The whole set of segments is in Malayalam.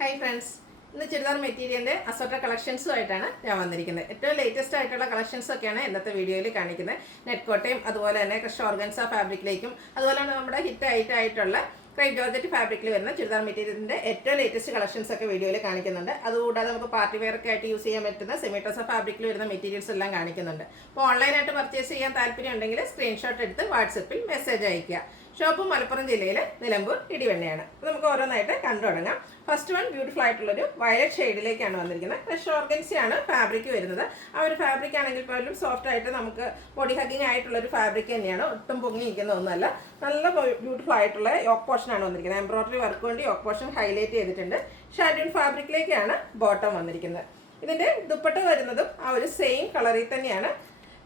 Hi friends, ഇന്ന് ചുരിദാർ മെറ്റീരിയലിന്റെ അസോർട്ട കളക്ഷൻസുമായിട്ടാണ് ഞാൻ വന്നിരിക്കുന്നത്. ഏറ്റവും ലേറ്റസ്റ്റ് ആയിട്ടുള്ള കളക്ഷൻസ് ഒക്കെയാണ് ഇന്നത്തെ വീഡിയോയിൽ കാണിക്കുന്നത്. നെറ്റ് കോട്ടയും അതുപോലെ തന്നെ ക്രഷ് ഓർഗൻസ ഫാബ്രിക്കിലേക്കും അതുപോലെ തന്നെ നമ്മുടെ ഹിറ്റ് ആയിട്ടുള്ള ക്രൈപ്പ് ജോർജറ്റ് ഫാബ്രിക്കിൽ വരുന്ന ചുരിദാർ മെറ്റീരിയലിന്റെ ഏറ്റവും ലേറ്റസ്റ്റ് കളക്ഷൻസ് ഒക്കെ വീഡിയോയിൽ കാണിക്കുന്നുണ്ട്. അതുകൂടാതെ നമുക്ക് പാർട്ടി വെയർ ഒക്കെ ആയിട്ട് യൂസ് ചെയ്യാൻ പറ്റുന്ന സെമിട്ടോസ ഫാബ്രിക്കിൽ വരുന്ന മെറ്റീരിയൽസ് എല്ലാം കാണിക്കുന്നുണ്ട്. അപ്പോൾ ഓൺലൈനായിട്ട് പർച്ചേസ് ചെയ്യാൻ താല്പര്യം ഉണ്ടെങ്കിൽ സ്ക്രീൻഷോട്ട് എടുത്ത് വാട്സപ്പിൽ മെസ്സേജ് അയയ്ക്കുക. ഷോപ്പ് മലപ്പുറം ജില്ലയിലെ നിലമ്പൂർ ഇടിവണ്ണയാണ്. അപ്പോൾ നമുക്ക് ഓരോന്നായിട്ട് കണ്ടു തുടങ്ങാം. ഫസ്റ്റ് വൺ ബ്യൂട്ടിഫുൾ ആയിട്ടുള്ളൊരു വയലറ്റ് ഷെയ്ഡിലേക്കാണ് വന്നിരിക്കുന്നത്. ക്രഷ് ഓർഗൻസിയാണ് ഫാബ്രിക് വരുന്നത്. ആ ഒരു ഫാബ്രിക് ആണെങ്കിൽ പോലും സോഫ്റ്റ് ആയിട്ട് നമുക്ക് ബോഡി ഹഗ്ഗിങ് ആയിട്ടുള്ളൊരു ഫാബ്രിക് തന്നെയാണ്. ഒട്ടും പൊങ്ങി നിൽക്കുന്ന ഒന്നുമല്ല. നല്ല ബ്യൂട്ടിഫുൾ ആയിട്ടുള്ള യോക്ക് പോർഷൻ ആണ് വന്നിരിക്കുന്നത്. എംബ്രോയിഡറി വർക്ക് കൊണ്ട് യോക്ക് പോർഷൻ ഹൈലൈറ്റ് ചെയ്തിട്ടുണ്ട്. ഷാൻഡൂൺ ഫാബ്രിക്കിലേക്കാണ് ബോട്ടം വന്നിരിക്കുന്നത്. ഇതിൻ്റെ ദുപ്പട്ട വരുന്നതും ആ ഒരു സെയിം കളറിൽ തന്നെയാണ്.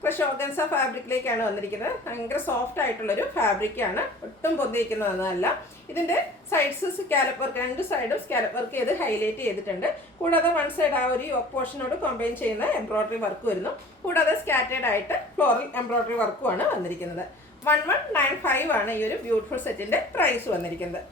ക്രഷ് ഓർഗൻസ ഫാബ്രിക്കിലേക്കാണ് വന്നിരിക്കുന്നത്. ഭയങ്കര സോഫ്റ്റ് ആയിട്ടുള്ളൊരു ഫാബ്രിക്കാണ്. ഒട്ടും പൊന്തിയിരിക്കുന്നതൊന്നുമല്ല. ഇതിൻ്റെ സൈഡ്സ് സ്കാലപ്പ് വർക്ക്, രണ്ട് സൈഡും സ്കാലപ്പ് വർക്ക് ചെയ്ത് ഹൈലൈറ്റ് ചെയ്തിട്ടുണ്ട്. കൂടാതെ വൺ സൈഡ് ആ ഒരു യോക്ക് പോർഷനോട് കോമ്പൈൻ ചെയ്യുന്ന എംബ്രോയിഡറി വർക്ക് വരുന്നു. കൂടാതെ സ്കാറ്റേഡ് ആയിട്ട് ഫ്ലോറൽ എംബ്രോയിഡറി വർക്കുമാണ് വന്നിരിക്കുന്നത്. 1195 ആണ് ഈ ഒരു ബ്യൂട്ടിഫുൾ സെറ്റിൻ്റെ പ്രൈസ് വന്നിരിക്കുന്നത്.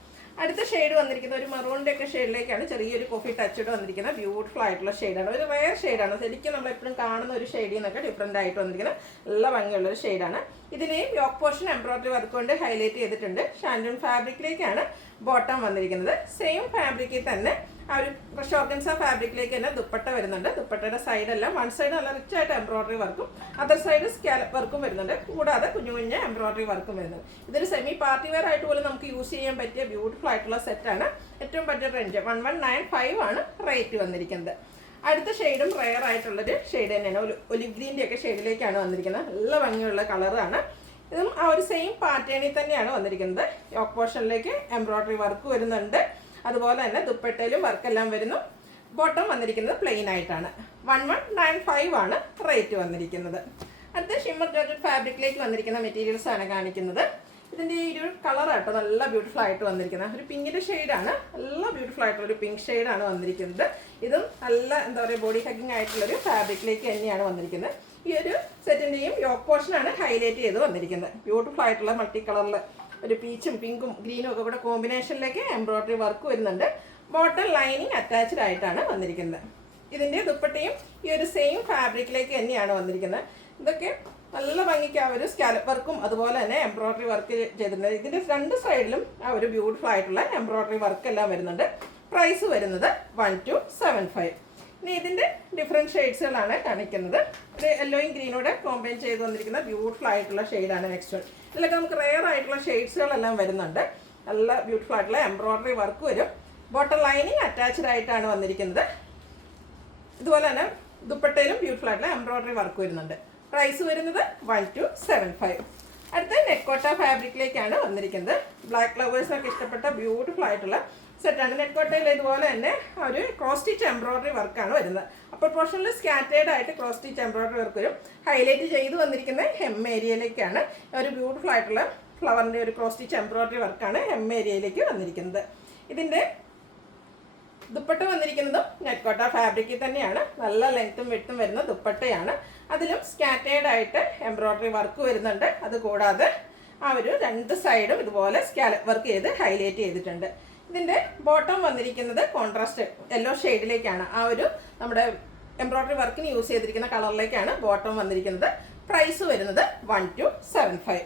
അടുത്ത ഷെയ്ഡ് വന്നിരിക്കുന്നത് ഒരു മറൂണിൻ്റെ ഒക്കെ ഷെയ്ഡിലേക്കാണ്. ചെറിയൊരു കോഫി ടച്ചോട് വന്നിരിക്കുന്ന ബ്യൂട്ടിഫുൾ ആയിട്ടുള്ള ഷെയ്ഡാണ്. ഒരു റെയർ ഷെയ്ഡാണ്. ശരിക്കും നമ്മൾ എപ്പോഴും കാണുന്ന ഒരു ഷെയ്ഡിൽ നിന്നൊക്കെ ഡിഫറെൻ്റ് ആയിട്ട് വന്നിരിക്കുന്ന നല്ല ഭംഗിയുള്ളൊരു ഷെയ്ഡാണ്. ഇതിനെയും യോക്ക് പോർഷൻ എംബ്രോയിഡറി വർക്ക് കൊണ്ട് ഹൈലൈറ്റ് ചെയ്തിട്ടുണ്ട്. ഷാൻഡൂൺ ഫാബ്രിക്കിലേക്കാണ് ബോട്ടം വന്നിരിക്കുന്നത്. സെയിം ഫാബ്രിക്കിൽ തന്നെ ആ ഒരു ക്രഷ് ഓർഗൻസ ഫാബ്രിക്കിലേക്ക് തന്നെ ദുപ്പട്ട വരുന്നുണ്ട്. ദുപ്പട്ടയുടെ സൈഡെല്ലാം വൺ സൈഡ് നല്ല റിച്ച് ആയിട്ട് എംബ്രോയിഡറി വർക്കും അതർ സൈഡ് സ്കാലപ്പ് വർക്കും വരുന്നുണ്ട്. കൂടാതെ കുഞ്ഞു കുഞ്ഞ് എംബ്രോയിഡറി വർക്കും വരുന്നുണ്ട്. ഇതൊരു സെമി പാർട്ടി വെയർ ആയിട്ട് പോലും നമുക്ക് യൂസ് ചെയ്യാൻ പറ്റിയ ബ്യൂട്ടിഫുൾ ആയിട്ടുള്ള സെറ്റാണ്. ഏറ്റവും ബഡ്ജറ്റ് റേഞ്ച് 1195 ആണ് റേറ്റ് വന്നിരിക്കുന്നത്. അടുത്ത ഷെയ്ഡും റെയർ ആയിട്ടുള്ളൊരു ഷെയ്ഡ് തന്നെയാണ്. ഒലിവ് ഗ്രീൻ്റെ ഒക്കെ ഷെയ്ഡിലേക്കാണ് വന്നിരിക്കുന്നത്. നല്ല ഭംഗിയുള്ള കളറാണ്. ഇതും ആ ഒരു സെയിം പാറ്റേണിൽ തന്നെയാണ് വന്നിരിക്കുന്നത്. യോക്ക് പോർഷനിലേക്ക് എംബ്രോയിഡറി വർക്ക് വരുന്നുണ്ട്. അതുപോലെ തന്നെ ദുപ്പട്ടയിലും വർക്കെല്ലാം വരുന്നു. ബോട്ടം വന്നിരിക്കുന്നത് പ്ലെയിൻ ആയിട്ടാണ്. 1195 ആണ് റേറ്റ് വന്നിരിക്കുന്നത്. അടുത്ത ഷിമ്മർ ജോർജറ്റ് ഫാബ്രിക്കിലേക്ക് വന്നിരിക്കുന്ന മെറ്റീരിയൽസ് ആണ് കാണിക്കുന്നത്. ഇതിൻ്റെ ഈ ഒരു കളറാട്ടോ നല്ല ബ്യൂട്ടിഫുൾ ആയിട്ട് വന്നിരിക്കുന്നത്. ഒരു പിങ്കിൻ്റെ ഷെയ്ഡാണ്. നല്ല ബ്യൂട്ടിഫുൾ ആയിട്ടുള്ളൊരു പിങ്ക് ഷെയ്ഡാണ് വന്നിരിക്കുന്നത്. ഇതും നല്ല എന്താ പറയുക ബോഡി ഹഗ്ഗിങ് ആയിട്ടുള്ളൊരു ഫാബ്രിക്കിലേക്ക് തന്നെയാണ് വന്നിരിക്കുന്നത്. ഈ ഒരു സെറ്റിൻ്റെയും യോക്ക് പോർഷനാണ് ഹൈലൈറ്റ് ചെയ്ത് വന്നിരിക്കുന്നത്. ബ്യൂട്ടിഫുൾ ആയിട്ടുള്ള മൾട്ടി കളറിൽ ഒരു പീച്ചും പിങ്കും ഗ്രീനും ഒക്കെ കൂടെ കോമ്പിനേഷനിലേക്ക് എംബ്രോയിഡറി വർക്ക് വരുന്നുണ്ട്. ബോട്ടം ലൈനിങ് അറ്റാച്ച്ഡ് ആയിട്ടാണ് വന്നിരിക്കുന്നത്. ഇതിൻ്റെ ദുപ്പട്ടയും ഈ ഒരു സെയിം ഫാബ്രിക്കിലേക്ക് തന്നെയാണ് വന്നിരിക്കുന്നത്. ഇതൊക്കെ നല്ല ഭംഗിക്ക് ആ ഒരു സ്കാലപ്പ് വർക്കും അതുപോലെ തന്നെ എംബ്രോയിഡറി വർക്ക് ചെയ്തിട്ടുണ്ട്. ഇതിൻ്റെ രണ്ട് സൈഡിലും ആ ഒരു ബ്യൂട്ടിഫുൾ ആയിട്ടുള്ള എംബ്രോയിഡറി വർക്ക് എല്ലാം വരുന്നുണ്ട്. പ്രൈസ് വരുന്നത് 1275. ഇനി ഇതിൻ്റെ ഡിഫറെൻറ്റ് ഷെയ്ഡ്സുകളാണ് കാണിക്കുന്നത്. ഒരു യെല്ലോയും ഗ്രീനോടെ കോമ്പൈൻ ചെയ്ത് വന്നിരിക്കുന്ന ബ്യൂട്ടിഫുൾ ആയിട്ടുള്ള ഷെയ്ഡാണ് നെക്സ്റ്റ് വൺ. ഇതിലൊക്കെ നമുക്ക് റെയർ ആയിട്ടുള്ള ഷെയ്ഡ്സുകളെല്ലാം വരുന്നുണ്ട്. നല്ല ബ്യൂട്ടിഫുൾ ആയിട്ടുള്ള എംബ്രോയിഡറി വർക്ക് വരും. ബോട്ടം ലൈനിങ് അറ്റാച്ച്ഡ് ആയിട്ടാണ് വന്നിരിക്കുന്നത്. ഇതുപോലെ തന്നെ ദുപ്പട്ടയിലും ബ്യൂട്ടിഫുൾ ആയിട്ടുള്ള എംബ്രോയിഡറി വർക്ക് വരുന്നുണ്ട്. പ്രൈസ് വരുന്നത് 1275. അടുത്ത നെറ്റ്കോട്ട ഫാബ്രിക്കിലേക്കാണ് വന്നിരിക്കുന്നത്. ബ്ലാക്ക് ലവേഴ്സിനൊക്കെ ഇഷ്ടപ്പെട്ട ബ്യൂട്ടിഫുൾ ആയിട്ടുള്ള സെറ്റാണ്. നെറ്റ്കോട്ടയിൽ ഇതുപോലെ തന്നെ ഒരു ക്രോസ് സ്റ്റിച്ച് എംബ്രോയിഡറി വർക്കാണ് വരുന്നത്. അപ്പോൾ പോർഷനിൽ സ്കാറ്റേഡ് ആയിട്ട് ക്രോസ് സ്റ്റിച്ച് എംബ്രോയിഡറി വർക്ക് വരും. ഹൈലൈറ്റ് ചെയ്ത് വന്നിരിക്കുന്ന ഹെം ഏരിയയിലേക്കാണ് ഒരു ബ്യൂട്ടിഫുൾ ആയിട്ടുള്ള ഫ്ലവറിൻ്റെ ഒരു ക്രോസ് സ്റ്റിച്ച് എംബ്രോയിഡറി വർക്കാണ് ഹെം ഏരിയയിലേക്ക് വന്നിരിക്കുന്നത്. ഇതിൻ്റെ ദുപ്പട്ട വന്നിരിക്കുന്നതും നെറ്റ്കോട്ട ഫാബ്രിക്കിൽ തന്നെയാണ്. നല്ല ലെങ്ത്തും വിഡ്ത്തും വരുന്ന ദുപ്പട്ടയാണ്. അതിലും സ്കാറ്റേഡ് ആയിട്ട് എംബ്രോയിഡറി വർക്ക് വരുന്നുണ്ട്. അതുകൂടാതെ ആ ഒരു രണ്ട് സൈഡും ഇതുപോലെ സ്കാലപ്പ് വർക്ക് ചെയ്ത് ഹൈലൈറ്റ് ചെയ്തിട്ടുണ്ട്. ഇതിൻ്റെ ബോട്ടം വന്നിരിക്കുന്നത് കോൺട്രാസ്റ്റ് യെല്ലോ ഷെയ്ഡിലേക്കാണ്. ആ ഒരു നമ്മുടെ എംബ്രോയിഡറി വർക്കിന് യൂസ് ചെയ്തിരിക്കുന്ന കളറിലേക്കാണ് ബോട്ടം വന്നിരിക്കുന്നത്. പ്രൈസ് വരുന്നത് 1275.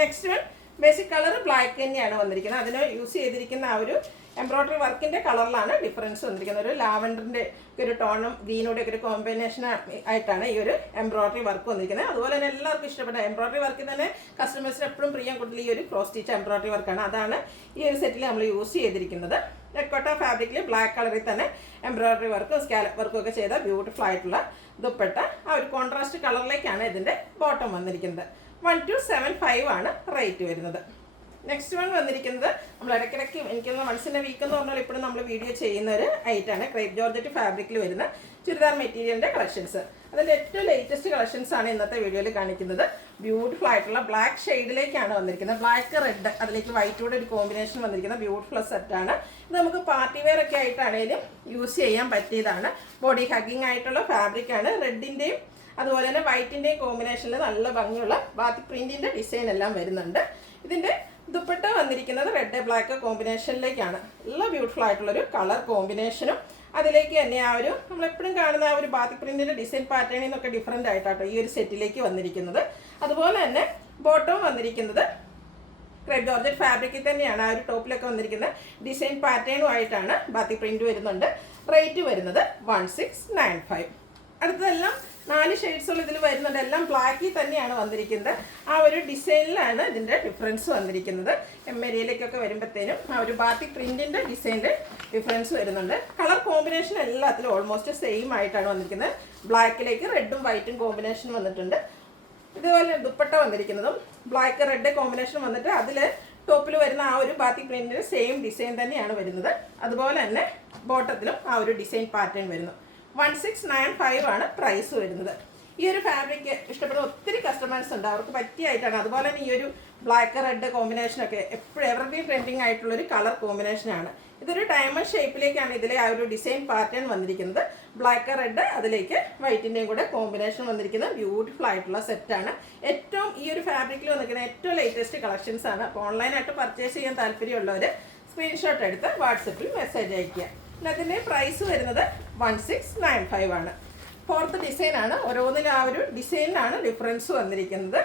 Next one basic colour black തന്നെയാണ് വന്നിരിക്കുന്നത്. അതിന് യൂസ് ചെയ്തിരിക്കുന്ന ആ ഒരു എംബ്രോയിഡറി വർക്കിൻ്റെ കളറിലാണ് ഡിഫറൻസ് വന്നിരിക്കുന്നത്. ഒരു ലാവൻഡറിൻ്റെ ഒരു ടോണും ഗ്രീനോടെ ഒക്കെ ഒരു കോമ്പിനേഷൻ ആയിട്ടാണ് ഈ ഒരു എംബ്രോയിഡറി വർക്ക് വന്നിരിക്കുന്നത്. അതുപോലെ തന്നെ എല്ലാവർക്കും ഇഷ്ടപ്പെട്ട എംബ്രോയിഡറി വർക്കിൽ തന്നെ കസ്റ്റമേഴ്സിന് എപ്പോഴും പ്രിയം കൂടുതൽ ഈ ഒരു ക്രോസ് സ്റ്റിച്ച് എംബ്രോയിഡറി വർക്കാണ്. അതാണ് ഈ ഒരു സെറ്റിൽ നമ്മൾ യൂസ് ചെയ്തിരിക്കുന്നത്. നെറ്റ്കോട്ട ഫാബ്രിക്കിൽ ബ്ലാക്ക് കളറിൽ തന്നെ എംബ്രോയിഡറി വർക്കും സ്കാലപ്പ് വർക്കും ഒക്കെ ചെയ്ത ബ്യൂട്ടിഫുൾ ആയിട്ടുള്ള ദുപ്പട്ട ആ ഒരു കോൺട്രാസ്റ്റ് കളറിലേക്കാണ് ഇതിൻ്റെ ബോട്ടം വന്നിരിക്കുന്നത്. 1275 ആണ് റേറ്റ് വരുന്നത്. നെക്സ്റ്റ് വൺ വന്നിരിക്കുന്നത് നമ്മൾ ഇടയ്ക്കിടയ്ക്ക് എനിക്കൊന്ന് മനസ്സിൻ്റെ വീക്ക് എന്ന് പറഞ്ഞാൽ ഇപ്പോഴും നമ്മൾ വീഡിയോ ചെയ്യുന്ന ഒരു ഐറ്റാണ്. ക്രേപ്പ് ജോർജറ്റ് ഫാബ്രിക്കിൽ വരുന്ന ചുരിദാർ മെറ്റീരിയലിൻ്റെ കളക്ഷൻസ്. അതിൻ്റെ ഏറ്റവും ലേറ്റസ്റ്റ് കളക്ഷൻസ് ആണ് ഇന്നത്തെ വീഡിയോയിൽ കാണിക്കുന്നത്. ബ്യൂട്ടിഫുൾ ആയിട്ടുള്ള ബ്ലാക്ക് ഷെയ്ഡിലേക്കാണ് വന്നിരിക്കുന്നത്. ബ്ലാക്ക് റെഡ് അതിലേക്ക് വൈറ്റോടെ ഒരു കോമ്പിനേഷൻ വന്നിരിക്കുന്ന ബ്യൂട്ടിഫുൾ സെറ്റാണ്. ഇത് നമുക്ക് പാർട്ടി വെയർ ഒക്കെ ആയിട്ടാണെങ്കിലും യൂസ് ചെയ്യാൻ പറ്റിയതാണ്. ബോഡി ഹഗ്ഗിങ് ആയിട്ടുള്ള ഫാബ്രിക്കാണ്. റെഡിൻ്റെയും അതുപോലെ തന്നെ വൈറ്റിൻ്റെയും കോമ്പിനേഷനിൽ നല്ല ഭംഗിയുള്ള ബാത്തിക് പ്രിൻറ്റിൻ്റെ ഡിസൈൻ എല്ലാം വരുന്നുണ്ട്. ഇതിൻ്റെ ദുപ്പട്ട വന്നിരിക്കുന്നത് റെഡ് ബ്ലാക്ക് കോമ്പിനേഷനിലേക്കാണ്. നല്ല ബ്യൂട്ടിഫുൾ ആയിട്ടുള്ളൊരു കളർ കോമ്പിനേഷനും അതിലേക്ക് തന്നെ ആ ഒരു നമ്മളെപ്പോഴും കാണുന്ന ആ ഒരു ബാത്തിക് പ്രിന്റിൻ്റെ ഡിസൈൻ പാറ്റേണിൽ നിന്നൊക്കെ ഡിഫറെൻ്റ് ആയിട്ടാട്ടോ ഈ ഒരു സെറ്റിലേക്ക് വന്നിരിക്കുന്നത്. അതുപോലെ തന്നെ ബോട്ടവും വന്നിരിക്കുന്നത് ക്രേപ്പ് ജോർജറ്റ് ഫാബ്രിക്കിൽ തന്നെയാണ്. ആ ഒരു ടോപ്പിലൊക്കെ വന്നിരിക്കുന്ന ഡിസൈൻ പാറ്റേണുമായിട്ടാണ് ബാത്തിക് പ്രിന്റ് വരുന്നുണ്ട്. റേറ്റ് വരുന്നത് 1695. അടുത്തതെല്ലാം 4 ഷെയ്ഡ്സുകൾ ഇതിൽ വരുന്നുണ്ട്. എല്ലാം ബ്ലാക്കിൽ തന്നെയാണ് വന്നിരിക്കുന്നത്. ആ ഒരു ഡിസൈനിലാണ് ഇതിൻ്റെ ഡിഫറൻസ് വന്നിരിക്കുന്നത്. എമ്മേരിയയിലേക്കൊക്കെ വരുമ്പോഴത്തേനും ആ ഒരു ബാത്തിക് പ്രിന്റിൻ്റെ ഡിസൈനിൻ്റെ ഡിഫറൻസ് വരുന്നുണ്ട്. കളർ കോമ്പിനേഷൻ എല്ലാത്തിലും ഓൾമോസ്റ്റ് സെയിം ആയിട്ടാണ് വന്നിരിക്കുന്നത്. ബ്ലാക്കിലേക്ക് റെഡും വൈറ്റും കോമ്പിനേഷൻ വന്നിട്ടുണ്ട്. ഇതുപോലെ ദുപ്പട്ട വന്നിരിക്കുന്നതും ബ്ലാക്ക് റെഡ് കോമ്പിനേഷൻ വന്നിട്ട് അതിൽ ടോപ്പിൽ വരുന്ന ആ ഒരു ബാത്തിക് പ്രിന്റിൻ്റെ സെയിം ഡിസൈൻ തന്നെയാണ് വരുന്നത്. അതുപോലെ തന്നെ ബോട്ടത്തിലും ആ ഒരു ഡിസൈൻ പാറ്റേൺ വരുന്നു. 1695 ആണ് പ്രൈസ് വരുന്നത്. ഈ ഒരു ഫാബ്രിക് ഇഷ്ടപ്പെടുന്ന ഒത്തിരി കസ്റ്റമേഴ്സ് ഉണ്ട്, അവർക്ക് പറ്റിയായിട്ടാണ്. അതുപോലെ തന്നെ ഈ ഒരു ബ്ലാക്ക് റെഡ് കോമ്പിനേഷനൊക്കെ എപ്പോഴും എവർഗ്രീൻ ട്രെൻഡിങ് ആയിട്ടുള്ളൊരു കളർ കോമ്പിനേഷനാണ്. ഇതൊരു ഡയമണ്ട് ഷേപ്പിലേക്കാണ് ഇതിലെ ആ ഒരു ഡിസൈൻ പാറ്റേൺ വന്നിരിക്കുന്നത്. ബ്ലാക്ക് റെഡ് അതിലേക്ക് വൈറ്റിൻ്റെയും കൂടെ കോമ്പിനേഷൻ വന്നിരിക്കുന്ന ബ്യൂട്ടിഫുൾ ആയിട്ടുള്ള സെറ്റാണ്. ഏറ്റവും ഈ ഒരു ഫാബ്രിക്കിൽ വന്നിരിക്കുന്ന ഏറ്റവും ലേറ്റസ്റ്റ് കളക്ഷൻസ് ആണ്. അപ്പോൾ ഓൺലൈനായിട്ട് പർച്ചേസ് ചെയ്യാൻ താല്പര്യമുള്ളവർ സ്ക്രീൻഷോട്ട് എടുത്ത് വാട്സപ്പിൽ മെസ്സേജ് അയയ്ക്കുക. അതിൻ്റെ പ്രൈസ് വരുന്നത് 1695 ആണ്. 4th ഡിസൈനാണ്. ഓരോന്നിനും ആ ഒരു ഡിസൈനിലാണ് ഡിഫറൻസ് വന്നിരിക്കുന്നത്.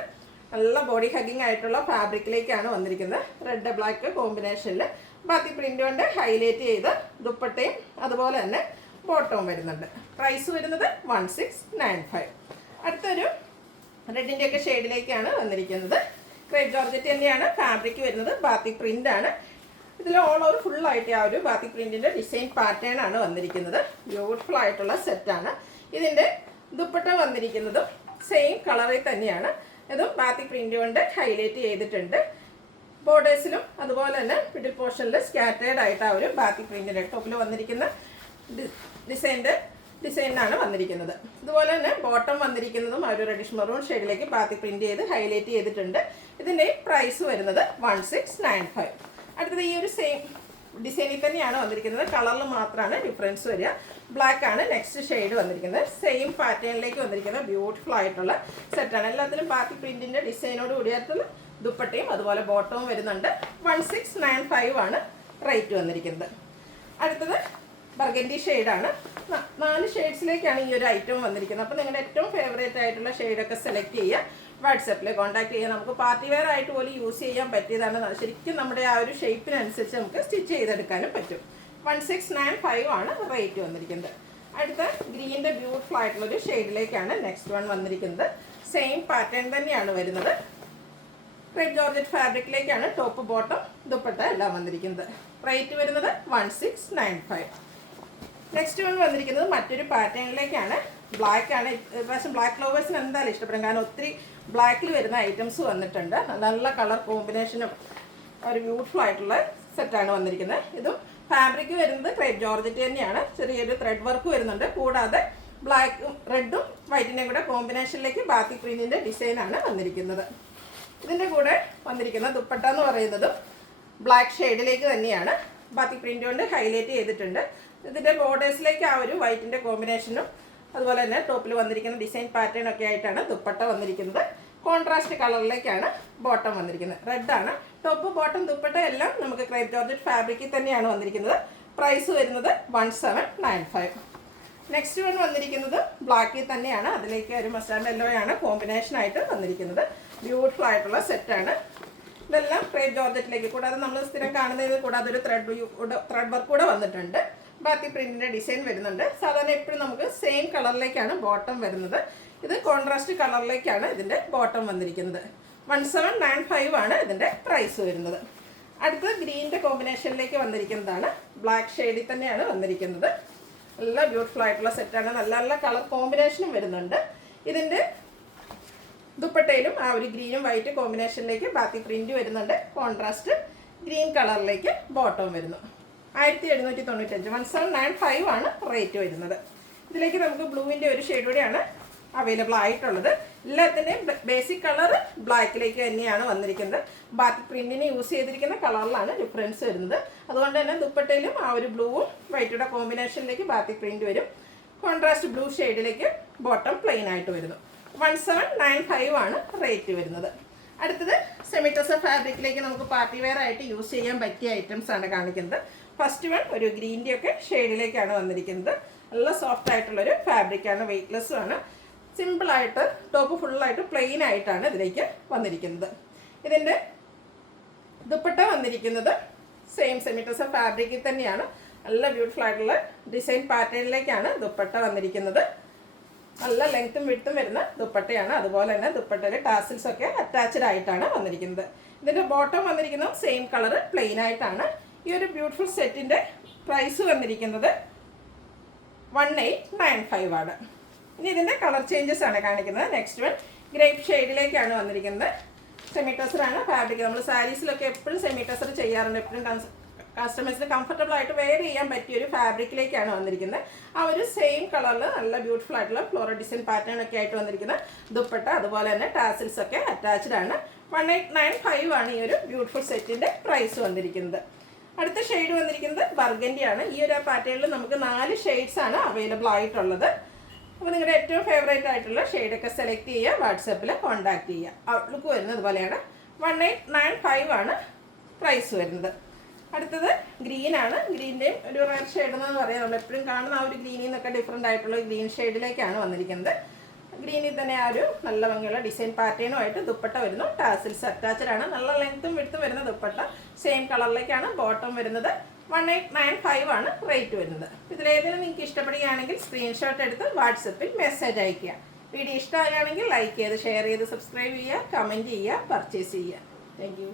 നല്ല ബോഡി ഹഗ്ഗിങ് ആയിട്ടുള്ള ഫാബ്രിക്കിലേക്കാണ് വന്നിരിക്കുന്നത്. റെഡ് ബ്ലാക്ക് കോമ്പിനേഷനിൽ ബാത്തി പ്രിൻ്റ് കൊണ്ട് ഹൈലൈറ്റ് ചെയ്ത് ദുപ്പട്ടയും അതുപോലെ തന്നെ ബോട്ടവും വരുന്നുണ്ട്. പ്രൈസ് വരുന്നത് 1695. അടുത്തൊരു റെഡിൻ്റെയൊക്കെ ഷെയ്ഡിലേക്കാണ് വന്നിരിക്കുന്നത്. ക്രേപ്പ് ജോർജറ്റ് തന്നെയാണ് ഫാബ്രിക് വരുന്നത്. ബാത്തി പ്രിൻ്റ് ആണ്. ഇതിൽ ഓൾ ഓവർ ഫുള്ളായിട്ട് ആ ഒരു ബാത്തിക് പ്രിന്റിൻ്റെ ഡിസൈൻ പാറ്റേൺ ആണ് വന്നിരിക്കുന്നത്. ബ്യൂട്ടിഫുൾ ആയിട്ടുള്ള സെറ്റാണ്. ഇതിൻ്റെ ദുപ്പട്ട വന്നിരിക്കുന്നതും സെയിം കളറിൽ തന്നെയാണ്. ഇതും ബാത്തിക് പ്രിന്റ് കൊണ്ട് ഹൈലൈറ്റ് ചെയ്തിട്ടുണ്ട്. ബോർഡേഴ്സിലും അതുപോലെ തന്നെ മിഡിൽ പോർഷനിൽ സ്കാറ്റേർഡ് ആയിട്ട് ആ ഒരു ബാത്തിക് പ്രിന്റിൻ്റെ ടോപ്പിൽ വന്നിരിക്കുന്ന ഡിസൈനാണ് വന്നിരിക്കുന്നത്. അതുപോലെ തന്നെ ബോട്ടം വന്നിരിക്കുന്നതും ആ ഒരു റെഡിഷ് മെറൂൺ ഷെയ്ഡിലേക്ക് ബാത്തിക് പ്രിന്റ് ചെയ്ത് ഹൈലൈറ്റ് ചെയ്തിട്ടുണ്ട്. ഇതിൻ്റെ പ്രൈസ് വരുന്നത് 1695. അടുത്തത് ഈ ഒരു സെയിം ഡിസൈനിൽ തന്നെയാണ് വന്നിരിക്കുന്നത്. കളറിൽ മാത്രമാണ് ഡിഫറൻസ് വരിക. ബ്ലാക്ക് ആണ് നെക്സ്റ്റ് ഷെയ്ഡ് വന്നിരിക്കുന്നത്. സെയിം പാറ്റേണിലേക്ക് വന്നിരിക്കുന്ന ബ്യൂട്ടിഫുൾ ആയിട്ടുള്ള സെറ്റാണ്. എല്ലാത്തിലും ബാത്തിക് പ്രിന്റിൻ്റെ ഡിസൈനോട് കൂടിയായിട്ടുള്ള ദുപ്പട്ടയും അതുപോലെ ബോട്ടവും വരുന്നുണ്ട്. 1695 ആണ് റേറ്റ് വന്നിരിക്കുന്നത്. അടുത്തത് ബർഗൻഡി ഷെയ്ഡാണ്. 4 ഷെയ്ഡ്സിലേക്കാണ് ഈ ഒരു ഐറ്റം വന്നിരിക്കുന്നത്. അപ്പോൾ നിങ്ങളുടെ ഏറ്റവും ഫേവറേറ്റ് ആയിട്ടുള്ള ഷെയ്ഡൊക്കെ സെലക്ട് ചെയ്യുക. വാട്സപ്പിൽ കോൺടാക്ട് ചെയ്യുക. നമുക്ക് പാർട്ടി വെയർ ആയിട്ട് പോലും യൂസ് ചെയ്യാൻ പറ്റിയതാണ്. ശരിക്കും നമ്മുടെ ആ ഒരു ഷേപ്പിനനുസരിച്ച് നമുക്ക് സ്റ്റിച്ച് ചെയ്തെടുക്കാനും പറ്റും. 1695 ആണ് റേറ്റ് വന്നിരിക്കുന്നത്. അടുത്ത ഗ്രീൻ്റെ ബ്യൂട്ടിഫുൾ ആയിട്ടുള്ളൊരു ഷെയ്ഡിലേക്കാണ് നെക്സ്റ്റ് വൺ വന്നിരിക്കുന്നത്. സെയിം പാറ്റേൺ തന്നെയാണ് വരുന്നത്. ക്രേപ്പ് ജോർജറ്റ് ഫാബ്രിക്കിലേക്കാണ് ടോപ്പ് ബോട്ടം ദുപ്പട്ട എല്ലാം വന്നിരിക്കുന്നത്. റേറ്റ് വരുന്നത് 1695. നെക്സ്റ്റ് വൺ വന്നിരിക്കുന്നത് മറ്റൊരു പാറ്റേണിലേക്കാണ്. ബ്ലാക്ക് ആണ്. പ്രാവശ്യം ബ്ലാക്ക് ലവേഴ്സിന് എന്തായാലും ഇഷ്ടപ്പെടും. കാരണം ഒത്തിരി ബ്ലാക്കിൽ വരുന്ന ഐറ്റംസ് വന്നിട്ടുണ്ട്. നല്ല കളർ കോമ്പിനേഷനും ഒരു ബ്യൂട്ടിഫുൾ ആയിട്ടുള്ള സെറ്റാണ് വന്നിരിക്കുന്നത്. ഇതും ഫാബ്രിക് വരുന്നത് ക്രേപ്പ് ജോർജറ്റ് തന്നെയാണ്. ചെറിയൊരു ത്രെഡ് വർക്ക് വരുന്നുണ്ട്. കൂടാതെ ബ്ലാക്കും റെഡും വൈറ്റിൻ്റെയും കൂടെ കോമ്പിനേഷനിലേക്ക് ബാത്തിക് പ്രിന്റിൻ്റെ ഡിസൈനാണ് വന്നിരിക്കുന്നത്. ഇതിൻ്റെ കൂടെ വന്നിരിക്കുന്ന ദുപ്പട്ട എന്ന് പറയുന്നതും ബ്ലാക്ക് ഷെയ്ഡിലേക്ക് തന്നെയാണ് ബാത്തിക് പ്രിന്റ് കൊണ്ട് ഹൈലൈറ്റ് ചെയ്തിട്ടുണ്ട്. ഇതിൻ്റെ ബോർഡേഴ്സിലേക്ക് ആ ഒരു വൈറ്റിൻ്റെ കോമ്പിനേഷനും അതുപോലെ തന്നെ ടോപ്പിൽ വന്നിരിക്കുന്ന ഡിസൈൻ പാറ്റേൺ ഒക്കെ ആയിട്ടാണ് ദുപ്പട്ട വന്നിരിക്കുന്നത്. കോൺട്രാസ്റ്റ് കളറിലേക്കാണ് ബോട്ടം വന്നിരിക്കുന്നത്. റെഡാണ് ടോപ്പ് ബോട്ടം ദുപ്പട്ട എല്ലാം നമുക്ക് ക്രേപ്പ് ജോർജറ്റ് ഫാബ്രിക്കിൽ തന്നെയാണ് വന്നിരിക്കുന്നത്. പ്രൈസ് വരുന്നത് 1795. നെക്സ്റ്റ് വൺ വന്നിരിക്കുന്നത് ബ്ലാക്കിൽ തന്നെയാണ്. അതിലേക്ക് ഒരു മസ്റ്റാർഡ് യെല്ലോ ആണ് കോമ്പിനേഷനായിട്ട് വന്നിരിക്കുന്നത്. ബ്യൂട്ടിഫുൾ ആയിട്ടുള്ള സെറ്റാണ്. ഇതെല്ലാം ക്രേപ്പ് ജോർജറ്റിലേക്ക് കൂടാതെ നമ്മൾ സ്ഥിരം കാണുന്നത് കൂടാതെ ഒരു ത്രെഡ് വർക്ക് കൂടെ വന്നിട്ടുണ്ട്. ബാത്തി പ്രിന്റിൻ്റെ ഡിസൈൻ വരുന്നുണ്ട്. സാധാരണ എപ്പോഴും നമുക്ക് സെയിം കളറിലേക്കാണ് ബോട്ടം വരുന്നത്. ഇത് കോൺട്രാസ്റ്റ് കളറിലേക്കാണ് ഇതിൻ്റെ ബോട്ടം വന്നിരിക്കുന്നത്. 1795 ആണ് ഇതിൻ്റെ പ്രൈസ് വരുന്നത്. അടുത്തത് ഗ്രീൻ്റെ കോമ്പിനേഷനിലേക്ക് വന്നിരിക്കുന്നതാണ്. ബ്ലാക്ക് ഷെയ്ഡിൽ തന്നെയാണ് വന്നിരിക്കുന്നത്. നല്ല ബ്യൂട്ടിഫുൾ ആയിട്ടുള്ള സെറ്റാണ്. നല്ല നല്ല കളർ കോമ്പിനേഷനും വരുന്നുണ്ട്. ഇതിൻ്റെ ദുപ്പട്ടയിലും ആ ഒരു ഗ്രീനും വൈറ്റ് കോമ്പിനേഷനിലേക്ക് ബാത്തി പ്രിന്റ് വരുന്നുണ്ട്. കോൺട്രാസ്റ്റ് ഗ്രീൻ കളറിലേക്ക് ബോട്ടം വരുന്നു. 1795 1795 ആണ് റേറ്റ് വരുന്നത്. ഇതിലേക്ക് നമുക്ക് ബ്ലൂവിൻ്റെ ഒരു ഷെയ്ഡ് കൂടെയാണ് അവൈലബിൾ ആയിട്ടുള്ളത്. എല്ലാത്തിൻ്റെയും ബേസിക് കളർ ബ്ലാക്കിലേക്ക് തന്നെയാണ് വന്നിരിക്കുന്നത്. ബാത്തി പ്രിന്റിന് യൂസ് ചെയ്തിരിക്കുന്ന കളറിലാണ് ഡിഫറൻസ് വരുന്നത്. അതുകൊണ്ട് തന്നെ ദുപ്പട്ടയിലും ആ ഒരു ബ്ലൂവും വൈറ്റുടെ കോമ്പിനേഷനിലേക്ക് ബാത്തി പ്രിന്റ് വരും. കോൺട്രാസ്റ്റ് ബ്ലൂ ഷെയ്ഡിലേക്ക് ബോട്ടം പ്ലെയിൻ ആയിട്ട് വരുന്നു. 1795 ആണ് റേറ്റ് വരുന്നത്. അടുത്തത് സെമി ടസർ ഫാബ്രിക്കിലേക്ക് നമുക്ക് പാർട്ടി വെയർ ആയിട്ട് യൂസ് ചെയ്യാൻ പറ്റിയ ഐറ്റംസ് ആണ് കാണിക്കുന്നത്. ഫസ്റ്റ് വൺ ഒരു ഗ്രീൻ്റെ ഒക്കെ ഷെയ്ഡിലേക്കാണ് വന്നിരിക്കുന്നത്. നല്ല സോഫ്റ്റ് ആയിട്ടുള്ളൊരു ഫാബ്രിക്കാണ്, വെയ്റ്റ്ലെസ്സും ആണ്. സിമ്പിളായിട്ട് ടോപ്പ് ഫുള്ളായിട്ട് പ്ലെയിൻ ആയിട്ടാണ് ഇതിലേക്ക് വന്നിരിക്കുന്നത്. ഇതിൻ്റെ ദുപ്പട്ട വന്നിരിക്കുന്നത് സെയിം സെമി ടസർ ഫാബ്രിക്കിൽ തന്നെയാണ്. നല്ല ബ്യൂട്ടിഫുൾ ആയിട്ടുള്ള ഡിസൈൻ പാറ്റേണിലേക്കാണ് ദുപ്പട്ട വന്നിരിക്കുന്നത്. നല്ല ലെങ്ത്തും വിഡ്ത്തും വരുന്ന ദുപ്പട്ടയാണ്. അതുപോലെ തന്നെ ദുപ്പട്ടയിൽ ടാസിൽസ് ഒക്കെ അറ്റാച്ച്ഡ് ആയിട്ടാണ് വന്നിരിക്കുന്നത്. ഇതിൻ്റെ ബോട്ടം വന്നിരിക്കുന്നത് സെയിം കളർ പ്ലെയിൻ ആയിട്ടാണ്. ഈ ഒരു ബ്യൂട്ടിഫുൾ സെറ്റിൻ്റെ പ്രൈസ് വന്നിരിക്കുന്നത് 1895 ആണ്. ഇനി ഇതിൻ്റെ കളർ ചേഞ്ചസ് ആണ് കാണിക്കുന്നത്. നെക്സ്റ്റ് വൺ ഗ്രേപ്പ് ഷെയ്ഡിലേക്കാണ് വന്നിരിക്കുന്നത്. സെമി ടസറാണ് ഫാബ്രിക്. നമ്മൾ സാരീസിലൊക്കെ എപ്പോഴും സെമി ടസർ ചെയ്യാറുണ്ട്. എപ്പോഴും കസ്റ്റമേഴ്സിന് കംഫർട്ടബിൾ ആയിട്ട് വെയർ ചെയ്യാൻ പറ്റിയ ഒരു ഫാബ്രിക്കിലേക്കാണ് വന്നിരിക്കുന്നത്. ആ ഒരു സെയിം കളറിൽ നല്ല ബ്യൂട്ടിഫുൾ ആയിട്ടുള്ള ഫ്ലോറൽ ഡിസൈൻ പാറ്റേൺ ഒക്കെ ആയിട്ട് വന്നിരിക്കുന്ന ദുപ്പട്ട, അതുപോലെ തന്നെ ടാസിൽസ് ഒക്കെ അറ്റാച്ച്ഡ് ആണ്. 1895 ആണ് ഈ ഒരു ബ്യൂട്ടിഫുൾ സെറ്റിൻ്റെ പ്രൈസ് വന്നിരിക്കുന്നത്. അടുത്ത ഷെയ്ഡ് വന്നിരിക്കുന്നത് ബർഗൻഡി ആണ്. ഈ ഒരു പാറ്റേണിൽ നമുക്ക് 4 ഷെയ്ഡ്സ് ആണ് അവൈലബിൾ ആയിട്ടുള്ളത്. അപ്പോൾ നിങ്ങളുടെ ഏറ്റവും ഫേവറേറ്റ് ആയിട്ടുള്ള ഷെയ്ഡൊക്കെ സെലക്ട് ചെയ്യുക, വാട്സാപ്പിൽ കോൺടാക്ട് ചെയ്യുക. ഔട്ട്ലുക്ക് വരുന്നത് പോലെയാണ്. 1895 ആണ് പ്രൈസ് വരുന്നത്. അടുത്തത് ഗ്രീൻ ആണ്. ഗ്രീൻ്റെയും ഒരു റെയർ ഷെയ്ഡ് എന്ന് പറയാം. നമ്മൾ എപ്പോഴും കാണുന്ന ആ ഒരു ഗ്രീനിൽ നിന്നൊക്കെ ഡിഫറെൻ്റ് ആയിട്ടുള്ള ഗ്രീൻ ഷെയ്ഡിലേക്കാണ് വന്നിരിക്കുന്നത്. ഗ്രീനിൽ തന്നെ ആ ഒരു നല്ല ഭംഗിയുള്ള ഡിസൈൻ പാറ്റേണുമായിട്ട് ദുപ്പട്ട വരുന്നു. ടാസിൽസ് അറ്റാച്ച്ഡ് ആണ്. നല്ല ലെങ്ത്തും വിഡ്ത്തും വരുന്ന ദുപ്പട്ട. സെയിം കളറിലേക്കാണ് ബോട്ടം വരുന്നത്. 1895 ആണ് റേറ്റ് വരുന്നത്. ഇതിലേതെങ്കിലും നിങ്ങൾക്ക് ഇഷ്ടപ്പെടുകയാണെങ്കിൽ സ്ക്രീൻഷോട്ട് എടുത്ത് വാട്സപ്പിൽ മെസ്സേജ് അയയ്ക്കുക. വീഡിയോ ഇഷ്ടമാകുകയാണെങ്കിൽ ലൈക്ക് ചെയ്ത് ഷെയർ ചെയ്ത് സബ്സ്ക്രൈബ് ചെയ്യുക, കമൻറ്റ് ചെയ്യുക, പർച്ചേസ് ചെയ്യുക. Thank you.